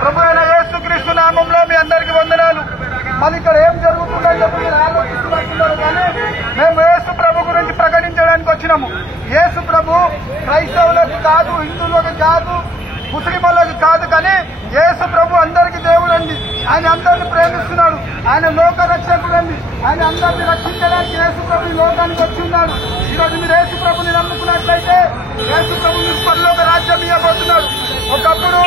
ప్రభు అయిన యేసుక్రీస్తు నామంలో మీ అందరికీ వందనాలు. మళ్ళీ ఇక్కడ ఏం జరుగుతుందని చెప్పి మీరు ఆలోచిస్తున్నారు, కానీ మేము యేసు ప్రభు గురించి ప్రకటించడానికి వచ్చినాము. యేసు ప్రభు క్రైస్తవులకు కాదు, హిందువులకు కాదు, ముస్లింలకు కాదు, కానీ యేసు ప్రభు అందరికీ దేవుడండి. ఆయన అందరిని ప్రేమిస్తున్నాడు. ఆయన లోక రక్షకుడండి. ఆయన అందరిని రక్షించడానికి యేసు ప్రభు ఈ లోకానికి వచ్చి ఉన్నాడు. ఈరోజు మీరు యేసు ప్రభుని నమ్ముకున్నట్లయితే యేసు ప్రభు మీకు పరలోక రాజ్యం ఇవ్వబోతున్నాడు. ఒకప్పుడు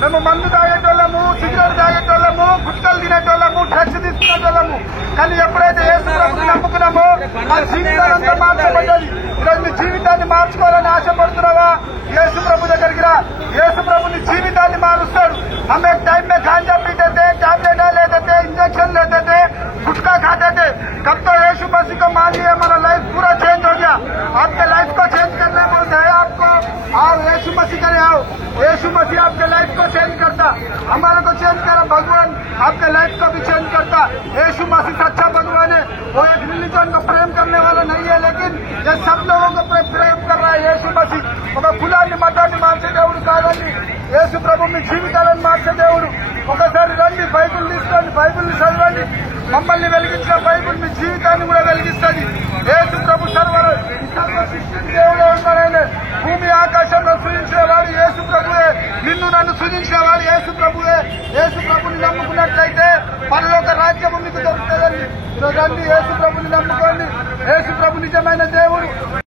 మేము మందు తాగేటోళ్ళము, సిగరెట్ తాగేటోళ్ళము, గుట్కలు తినేటోళ్ళము, డ్రగ్స్ తీసుకునేటోళ్ళము. కానీ ఎప్పుడైతే యేసు ప్రభుని నమ్ముకున్నామో మన జీవితాలంతా మార్చబడ్డది. ఈరోజు మీ జీవితాన్ని మార్చుకోవాలని ఆశపడుతున్నావా? యేసు ప్రభు దగ్గరికి రా. యేసు ప్రభుని జీవితాన్ని మారుస్తాడు. हम एक टाइम में गांजा पीते थे, टैबलेट लेते थे, इंजेक्शन लेते थे, गुटखा खाते थे. कब तो यीशु मसीह को मान लिया, हमारा लाइफ पूरा चेंज हो गया. आपके लाइफ को चेंज करना बोलते हैं आपको, आओ यीशु मसीह करे आओ. यीशु मसीह आपके लाइफ को चेंज करता, हमारे को चेंज करा. भगवान आपके लाइफ को भी चेंज करता. यीशु मसीह सच्चा भगवान है. वो एक रिलीजन को प्रेम करने वाला नहीं है, लेकिन ये सब लोगों को प्रेम कर रहा है. यीशु मसीह ఒక కులాన్ని మతాన్ని మార్చే దేవుడు కాదండి. యేసు ప్రభు మీ జీవితాలను మార్చే దేవుడు. ఒకసారి రండి, బైబిల్ తీసుకోండి, బైబిల్ చదవండి. మమ్మల్ని వెలిగించిన బైబిల్ మీ జీవితాన్ని కూడా వెలిగిస్తుంది. యేసు ప్రభు సర్వ సృష్టించిన దేవుడే ఉన్నాడు. భూమి ఆకాశంలో సృజించిన వాడు యేసు ప్రభువే. నిన్ను నన్ను సృజించిన వాడు యేసు ప్రభువే. యేసు ప్రభుని నమ్ముకున్నట్లయితే పరలోక రాజ్యం మీకు దొరుకుతుందండి. రండి, యేసు ప్రభుని నమ్ముకోండి. యేసు ప్రభు నిజమైన దేవుడు.